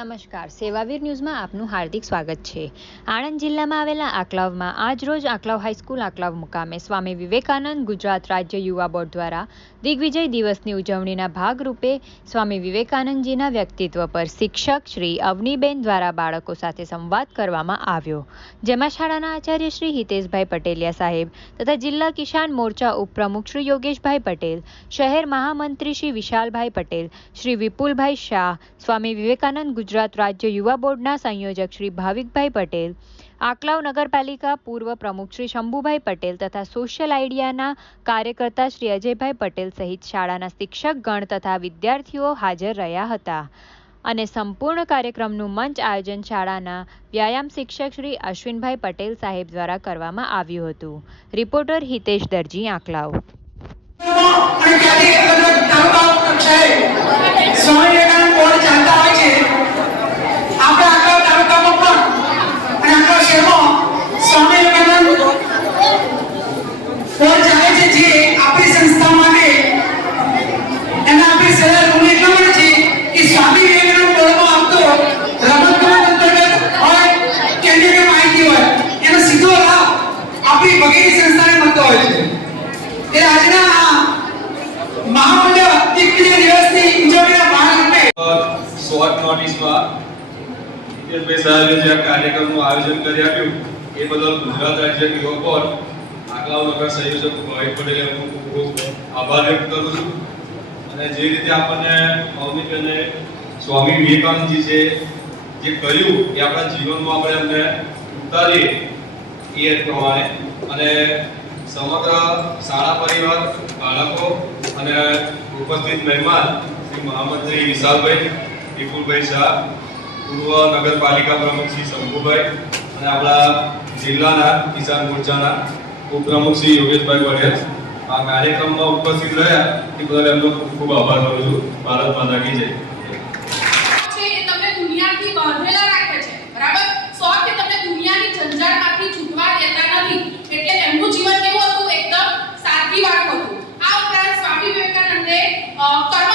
નમસ્કાર. સેવાવીર ન્યૂઝમાં આપનું હાર્દિક સ્વાગત છે. આણંદ જિલ્લામાં આવેલા આકલાવમાં આજરોજ આકલાવ હાઈસ્કૂલ આકલાવ મુકામે સ્વામી વિવેકાનંદ ગુજરાત રાજ્ય યુવા બોર્ડ દ્વારા દિગ્વિજય દિવસની ઉજવણીના ભાગરૂપે સ્વામી વિવેકાનંદજીના વ્યક્તિત્વ પર શિક્ષક શ્રી અવનીબેન દ્વારા બાળકો સાથે સંવાદ કરવામાં આવ્યો. જેમાં શાળાના આચાર્ય શ્રી હિતેશભાઈ પટેલિયા સાહેબ તથા જિલ્લા કિસાન મોરચા ઉપપ્રમુખ શ્રી યોગેશભાઈ પટેલ, શહેર મહામંત્રી શ્રી વિશાલભાઈ પટેલ, શ્રી વિપુલભાઈ શાહ, સ્વામી વિવેકાનંદ ગુજરાત રાજ્ય યુવા બોર્ડના સંયોજક શ્રી ભાવિકભાઈ પટેલ, આકલાવ નગરપાલિકા પૂર્વ પ્રમુખ શ્રી શંભુભાઈ પટેલ તથા સોશિયલ આઈડિયાના કાર્યકર્તા શ્રી અજયભાઈ પટેલ સહિત શાળાના શિક્ષકગણ તથા વિદ્યાર્થીઓ હાજર રહ્યા હતા. અને સંપૂર્ણ કાર્યક્રમનું મંચ આયોજન શાળાના વ્યાયામ શિક્ષક શ્રી અશ્વિનભાઈ પટેલ સાહેબ દ્વારા કરવામાં આવ્યું હતું. રિપોર્ટર હિતેશ દરજી, આકલાવ. સ્વામી વિવેકાનંદ બોર્ડ ચાલતા હોય છે આપણે આખા તાલુકામાં પણ અને આખા શહેરમાં સ્વામી વિવેકાનંદ બોર્ડ ચાલે છે જે આપણી સંસ્થા માટે એના આપણી સલાહ રૂમ એટલા માટે છે કે સ્વામી વિવેકાનંદ બોર્ડમાં આવતો રમતગમત અંતર્ગત હોય કે અન્ય કોઈ માહિતી હોય એનો સીધો લાભ વગેરે સંસ્થાને મળતો હોય છે. એ આજના કાર્યક્રમનું આયોજન કરી આપ્યું, એ બદલ ગુજરાત રાજ્ય યુવક બોર્ડ આકલાવ નગર સંયોજક ભાઈ પટેલ ખૂબ આભાર વ્યક્ત કરું છું. અને જે રીતે આપણને મૌલિકને સ્વામી વિવેકાનંદજી છે, જે કર્યું એ આપણા જીવનમાં આપણે એમને ઉતારીએ પિયર પ્રમાણે અને સમગ્ર શાળા પરિવાર, બાળકો અને ઉપસ્થિત મહેમાન શ્રી મહામંત્રી વિશાલભાઈ, વિપુલભાઈ શાહ, પૂર્વ નગરપાલિકા પ્રમુખ શ્રી શંભુભાઈ અને આપણા જિલ્લાના કિસાન મોરચાના ઉપપ્રમુખ શ્રી યોગેશભાઈ વડેલ આ કાર્યક્રમમાં ઉપસ્થિત રહ્યા એ બદલ એમનો ખૂબ ખૂબ આભાર માનું છું. ભારત માતા કી જય. બાંધેલા રાખે છે. બરાબર? 好